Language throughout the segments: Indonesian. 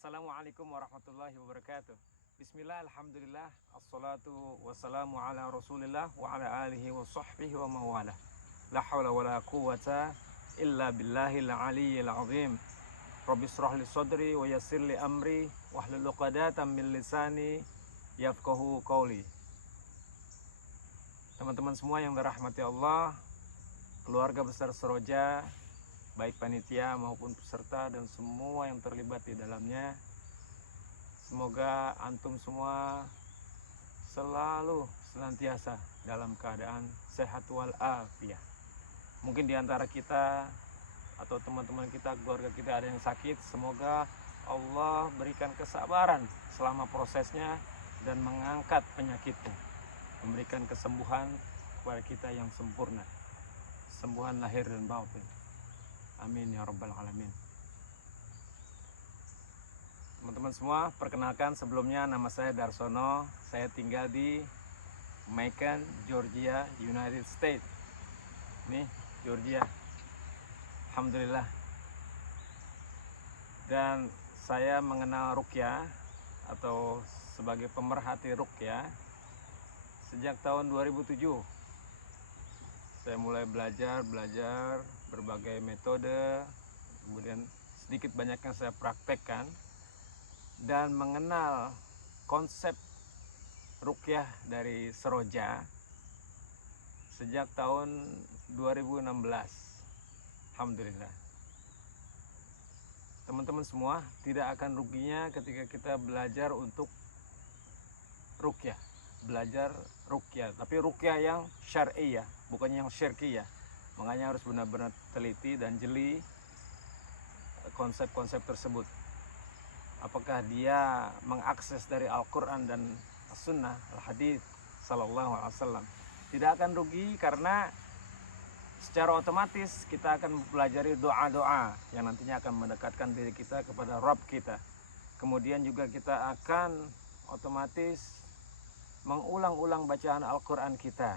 Assalamualaikum warahmatullahi wabarakatuh. Bismillah, alhamdulillah, assalatu wassalamu ala rasulillah wa ala alihi wa sahbihi wa mawala. La hawla wa la quwata illa billahil aliyyil azim. Rabbi israh li sadri wa yassir li amri wahlul 'uqdatam min lisani yafqahu qawli. Teman-teman semua yang dirahmati Allah, keluarga besar Seroja, baik panitia maupun peserta dan semua yang terlibat di dalamnya, semoga antum semua selalu senantiasa dalam keadaan sehat walafiat. Mungkin di antara kita atau teman-teman kita, keluarga kita ada yang sakit, semoga Allah berikan kesabaran selama prosesnya dan mengangkat penyakitnya, memberikan kesembuhan kepada kita yang sempurna, kesembuhan lahir dan batin. Amin ya rabbal alamin. Teman-teman semua, perkenalkan sebelumnya nama saya Darsono. Saya tinggal di Macon, Georgia, United States. Ini Georgia. Alhamdulillah. Dan saya mengenal ruqyah atau sebagai pemerhati ruqyah sejak tahun 2007. Saya mulai belajar berbagai metode, kemudian sedikit banyaknya saya praktekkan dan mengenal konsep ruqyah dari Seroja sejak tahun 2016. Alhamdulillah. Teman-teman semua, tidak akan ruginya ketika kita belajar untuk ruqyah. Belajar ruqyah, tapi ruqyah yang syar'iyah, bukan yang syirkiyah. Makanya harus benar-benar teliti dan jeli konsep-konsep tersebut. Apakah dia mengakses dari Al-Quran dan As-Sunnah, Al-Hadith Sallallahu Alaihi Wasallam. Tidak akan rugi karena secara otomatis kita akan mempelajari doa-doa yang nantinya akan mendekatkan diri kita kepada Rabb kita. Kemudian juga kita akan otomatis mengulang-ulang bacaan Al-Quran kita,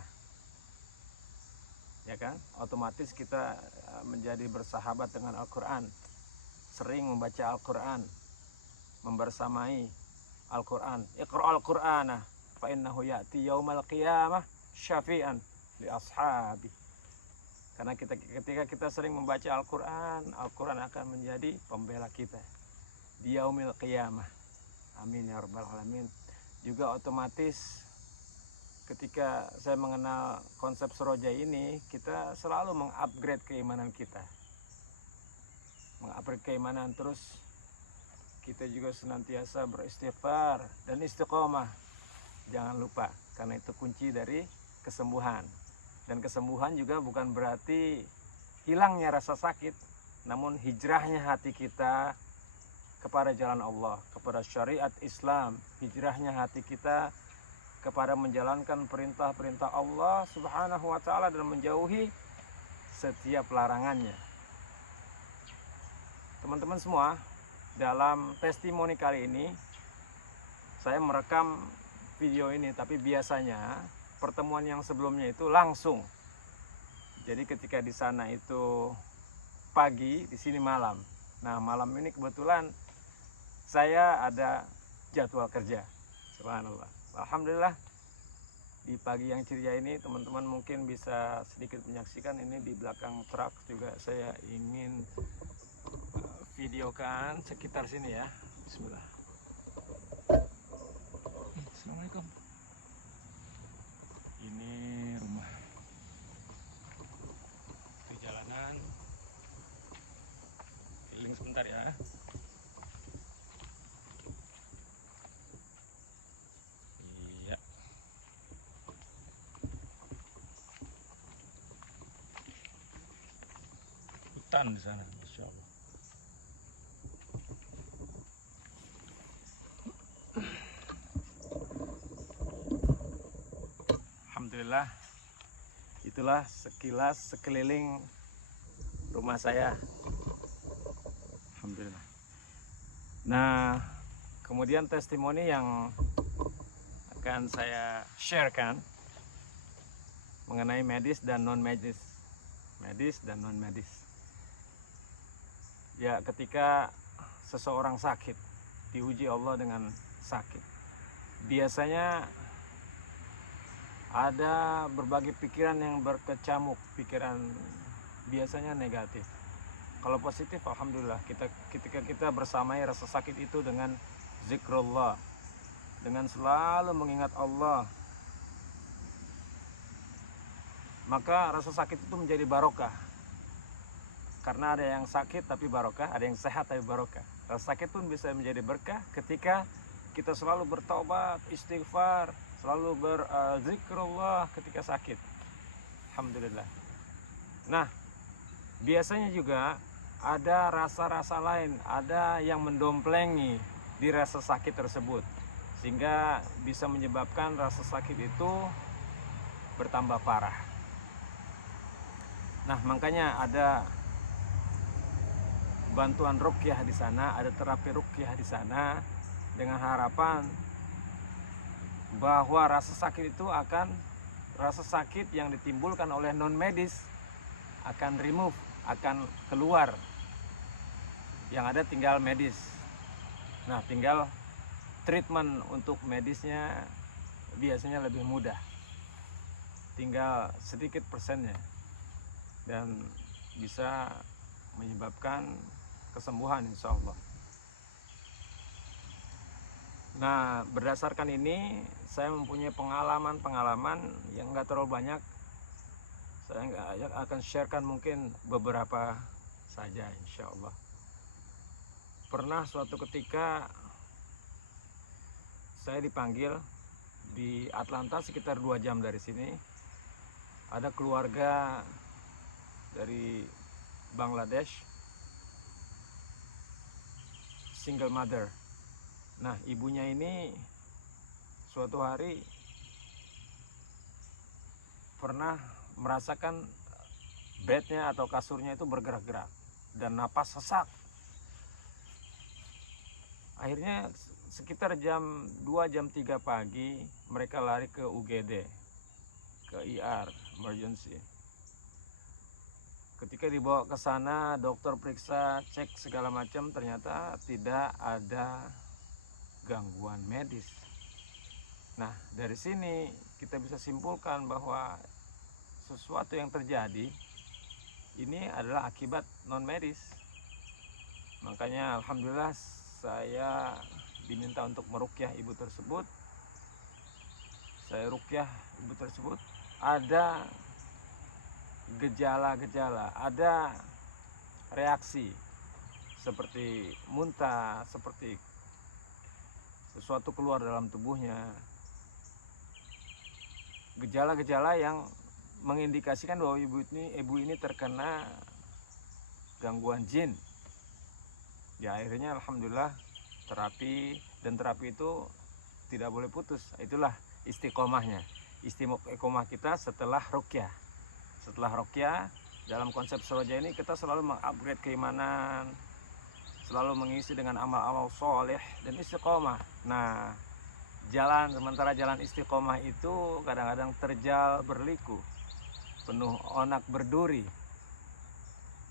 ya kan? Otomatis kita menjadi bersahabat dengan Al-Quran, sering membaca Al-Quran, membersamai Al-Quran. Iqra al-Qur'ana fa innahu ya'ti yaumal qiyamah syafi'an li ashabi. Karena ketika kita sering membaca Al-Quran, Al-Quran akan menjadi pembela kita di yaumil qiyamah. Amin ya rabbal alamin. Juga otomatis ketika saya mengenal konsep Seroja ini, kita selalu mengupgrade keimanan kita. Mengupgrade keimanan, terus kita juga senantiasa beristighfar dan istiqomah. Jangan lupa, karena itu kunci dari kesembuhan. Dan kesembuhan juga bukan berarti hilangnya rasa sakit, namun hijrahnya hati kita kepada jalan Allah, kepada syariat Islam, hijrahnya hati kita kepada menjalankan perintah-perintah Allah Subhanahu wa taala dan menjauhi setiap larangannya. Teman-teman semua, dalam testimoni kali ini saya merekam video ini, tapi biasanya pertemuan yang sebelumnya itu langsung. Jadi ketika di sana itu pagi, di sini malam. Nah, malam ini kebetulan saya ada jadwal kerja. Subhanallah. Alhamdulillah, di pagi yang ceria ini teman-teman mungkin bisa sedikit menyaksikan ini di belakang truk juga saya ingin videokan sekitar sini ya. Bismillah. Assalamualaikum. Ini rumah di jalanan. Keliling sebentar ya. Hutan di sana, Masya Allah. Alhamdulillah, itulah sekilas sekeliling rumah saya. Alhamdulillah. Nah, kemudian testimoni yang akan saya sharekan mengenai medis dan non medis. Medis dan non medis. Ya, ketika seseorang sakit, diuji Allah dengan sakit. Biasanya ada berbagai pikiran yang berkecamuk, pikiran biasanya negatif. Kalau positif, alhamdulillah, ketika kita bersamai rasa sakit itu dengan zikrullah, dengan selalu mengingat Allah, maka rasa sakit itu menjadi barokah. Karena ada yang sakit tapi barokah, ada yang sehat tapi barokah. Rasa sakit pun bisa menjadi berkah ketika kita selalu bertaubat, istighfar, selalu berzikrullah ketika sakit. Alhamdulillah. Nah, biasanya juga ada rasa-rasa lain, ada yang mendomplengi di rasa sakit tersebut, sehingga bisa menyebabkan rasa sakit itu bertambah parah. Nah, makanya ada bantuan ruqyah di sana, ada terapi ruqyah di sana, dengan harapan bahwa rasa sakit itu rasa sakit yang ditimbulkan oleh non medis akan remove, akan keluar. Yang ada tinggal medis. Nah, tinggal treatment untuk medisnya biasanya lebih mudah, tinggal sedikit persennya, dan bisa menyebabkan kesembuhan insya Allah. Nah, berdasarkan ini saya mempunyai pengalaman yang nggak terlalu banyak. Saya akan sharekan mungkin beberapa saja insya Allah. Pernah suatu ketika saya dipanggil di Atlanta, sekitar 2 jam dari sini. Ada keluarga dari Bangladesh, single mother. Nah, ibunya ini suatu hari pernah merasakan bednya atau kasurnya itu bergerak-gerak dan napas sesak. Akhirnya sekitar jam 2, jam 3 pagi mereka lari ke UGD, ke IR, emergency. Ketika dibawa ke sana, dokter periksa, cek segala macam, ternyata tidak ada gangguan medis. Nah, dari sini kita bisa simpulkan bahwa sesuatu yang terjadi ini adalah akibat non medis. Makanya alhamdulillah saya diminta untuk meruqyah ibu tersebut. Saya ruqyah ibu tersebut. Ada gejala-gejala, ada reaksi seperti muntah, seperti sesuatu keluar dalam tubuhnya. Gejala-gejala yang mengindikasikan bahwa ibu ini terkena gangguan jin. Ya, akhirnya alhamdulillah terapi, dan terapi itu tidak boleh putus. Itulah istiqomahnya. Istiqomah kita setelah ruqyah. Setelah ruqyah, dalam konsep Suroja ini kita selalu mengupgrade keimanan, selalu mengisi dengan amal-amal soleh dan istiqomah. Nah, sementara jalan istiqomah itu kadang-kadang terjal berliku, penuh onak berduri.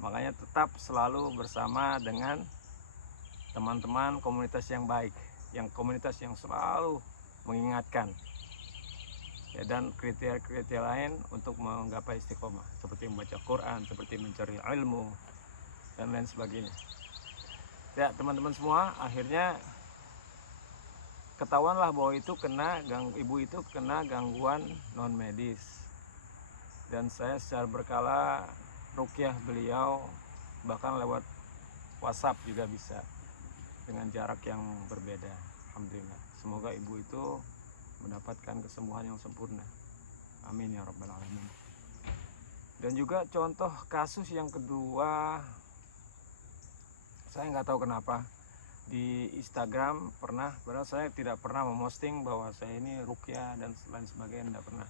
Makanya tetap selalu bersama dengan teman-teman komunitas yang baik, komunitas yang selalu mengingatkan, ya, dan kriteria-kriteria lain untuk menggapai istiqomah, seperti membaca Quran, seperti mencari ilmu, dan lain sebagainya. Ya, teman-teman semua, akhirnya ketahuanlah bahwa ibu itu kena gangguan non medis, dan saya secara berkala ruqyah beliau, bahkan lewat WhatsApp juga bisa, dengan jarak yang berbeda. Alhamdulillah, semoga ibu itu mendapatkan kesembuhan yang sempurna. Amin ya rabbal alamin. Dan juga contoh kasus yang kedua, saya nggak tahu kenapa di Instagram padahal saya tidak pernah memosting bahwa saya ini ruqyah dan lain sebagainya, tidak pernah.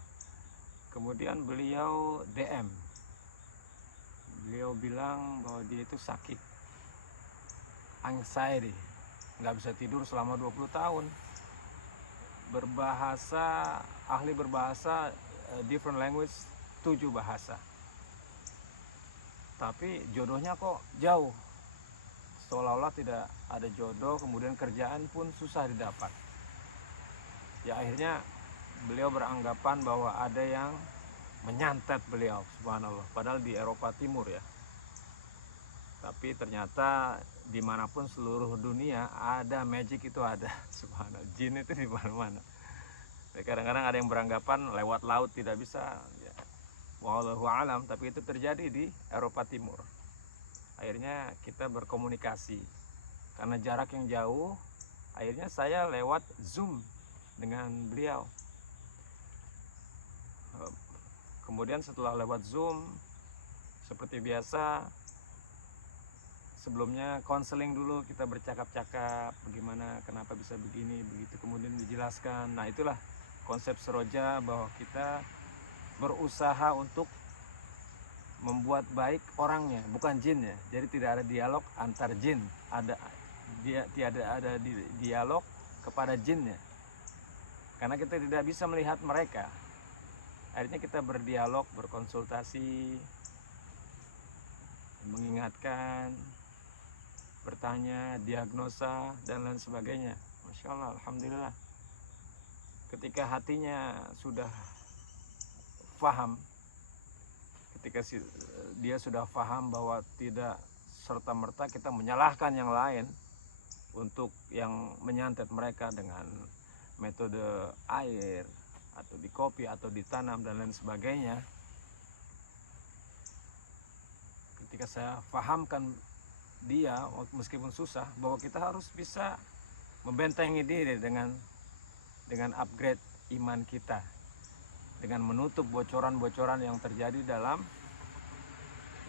Kemudian beliau DM, beliau bilang bahwa dia itu sakit anxiety, nggak bisa tidur selama 20 tahun, ahli berbahasa different language, 7 bahasa, tapi jodohnya kok jauh, seolah-olah tidak ada jodoh, kemudian kerjaan pun susah didapat. Ya akhirnya beliau beranggapan bahwa ada yang menyantet beliau, subhanallah, padahal di Eropa Timur ya. Tapi ternyata dimanapun seluruh dunia ada magic, itu ada. Subhanallah, jin itu di mana-mana. Kadang-kadang ada yang beranggapan lewat laut tidak bisa ya. Wallahu alam, tapi itu terjadi di Eropa Timur. Akhirnya kita berkomunikasi karena jarak yang jauh. Akhirnya saya lewat Zoom dengan beliau. Kemudian setelah lewat Zoom, seperti biasa, sebelumnya konseling dulu, kita bercakap-cakap bagaimana, kenapa bisa begini, begitu, kemudian dijelaskan. Nah itulah konsep Seroja, bahwa kita berusaha untuk membuat baik orangnya, bukan jinnya. Jadi tidak ada dialog antar jin, tidak ada dialog kepada jinnya, karena kita tidak bisa melihat mereka. Akhirnya kita berdialog, berkonsultasi, mengingatkan, bertanya, diagnosa, dan lain sebagainya. Masya Allah, alhamdulillah. Ketika hatinya sudah paham, ketika dia sudah paham bahwa tidak serta-merta kita menyalahkan yang lain untuk yang menyantet mereka dengan metode air atau di kopi atau ditanam dan lain sebagainya. Ketika saya pahamkan dia, meskipun susah, bahwa kita harus bisa membentengi diri dengan upgrade iman kita, dengan menutup bocoran-bocoran yang terjadi dalam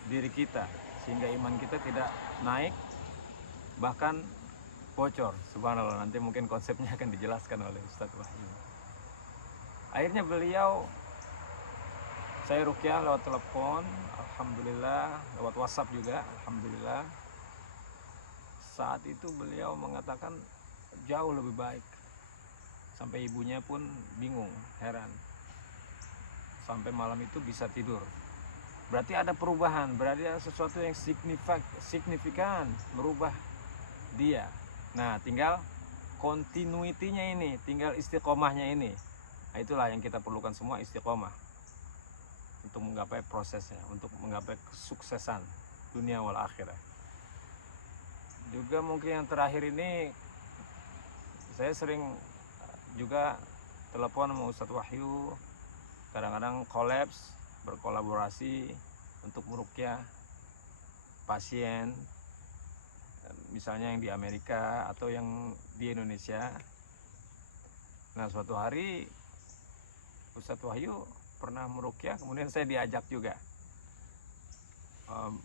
diri kita, sehingga iman kita tidak naik, bahkan bocor. Subhanallah, nanti mungkin konsepnya akan dijelaskan oleh Ustadz Wahyu. Akhirnya beliau, saya ruqyah lewat telepon, alhamdulillah, lewat WhatsApp juga, alhamdulillah. Saat itu beliau mengatakan jauh lebih baik. Sampai ibunya pun bingung, heran. Sampai malam itu bisa tidur. Berarti ada perubahan, berarti ada sesuatu yang signifikan merubah dia. Nah, tinggal continuity-nya ini, tinggal istiqomahnya ini. Nah, itulah yang kita perlukan semua, istiqomah, untuk menggapai prosesnya, untuk menggapai kesuksesan dunia wal akhirah. Juga mungkin yang terakhir ini, saya sering juga telepon sama Ustadz Wahyu, kadang-kadang berkolaborasi untuk meruqyah pasien, misalnya yang di Amerika atau yang di Indonesia. Nah, suatu hari Ustadz Wahyu pernah meruqyah, kemudian saya diajak juga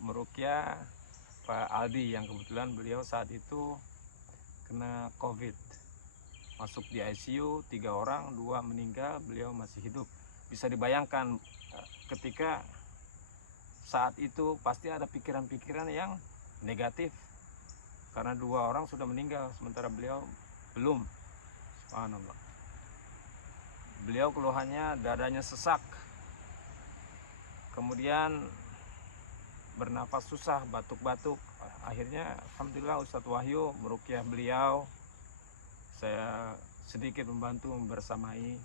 meruqyah Pak Aldi, yang kebetulan beliau saat itu kena COVID, masuk di ICU, 3 orang, 2 meninggal, beliau masih hidup. Bisa dibayangkan ketika saat itu pasti ada pikiran-pikiran yang negatif, karena 2 orang sudah meninggal sementara beliau belum. Subhanallah. Beliau keluhannya dadanya sesak, kemudian bernafas susah, batuk-batuk. Akhirnya alhamdulillah Ustadz Wahyu meruqyah beliau, saya sedikit membantu membersamai.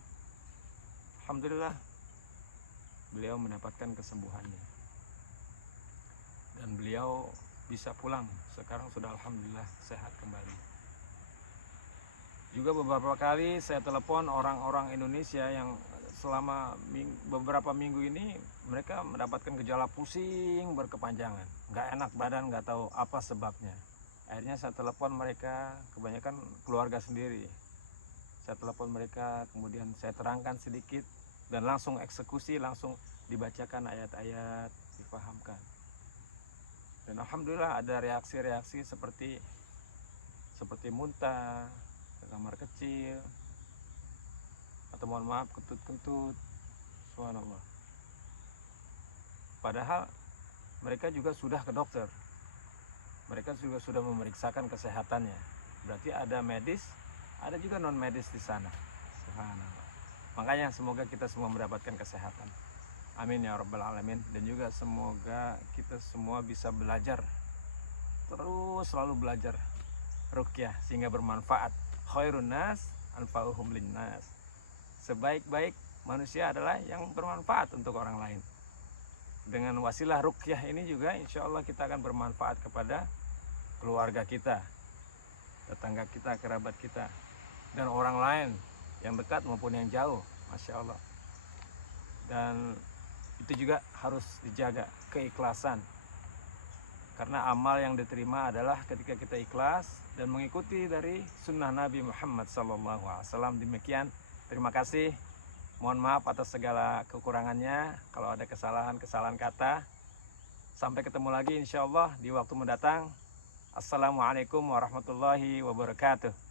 Alhamdulillah beliau mendapatkan kesembuhannya dan beliau bisa pulang. Sekarang sudah alhamdulillah sehat kembali. Juga beberapa kali saya telepon orang-orang Indonesia yang selama beberapa minggu ini mereka mendapatkan gejala pusing berkepanjangan, nggak enak badan, nggak tahu apa sebabnya. Akhirnya saya telepon mereka, kebanyakan keluarga sendiri. Saya telepon mereka, kemudian saya terangkan sedikit dan langsung eksekusi, langsung dibacakan ayat-ayat, dipahamkan. Dan alhamdulillah ada reaksi-reaksi seperti muntah, ke kamar kecil, atau mohon maaf kentut-kentut. Subhanallah. Padahal mereka juga sudah ke dokter, mereka juga sudah memeriksakan kesehatannya. Berarti ada medis, ada juga non medis di sana. Subhanallah. Makanya semoga kita semua mendapatkan kesehatan. Amin ya rabbal alamin. Dan juga semoga kita semua bisa belajar terus selalu belajar ruqyah sehingga bermanfaat. Khairun nas anfa'uhum linnas. Sebaik-baik manusia adalah yang bermanfaat untuk orang lain. Dengan wasilah ruqyah ini juga insya Allah kita akan bermanfaat kepada keluarga kita, tetangga kita, kerabat kita, dan orang lain yang dekat maupun yang jauh. Masya Allah. Dan itu juga harus dijaga keikhlasan, karena amal yang diterima adalah ketika kita ikhlas dan mengikuti dari sunnah Nabi Muhammad SAW. Demikian, terima kasih. Mohon maaf atas segala kekurangannya. Kalau ada kesalahan kata. Sampai ketemu lagi insya Allah di waktu mendatang. Assalamualaikum warahmatullahi wabarakatuh.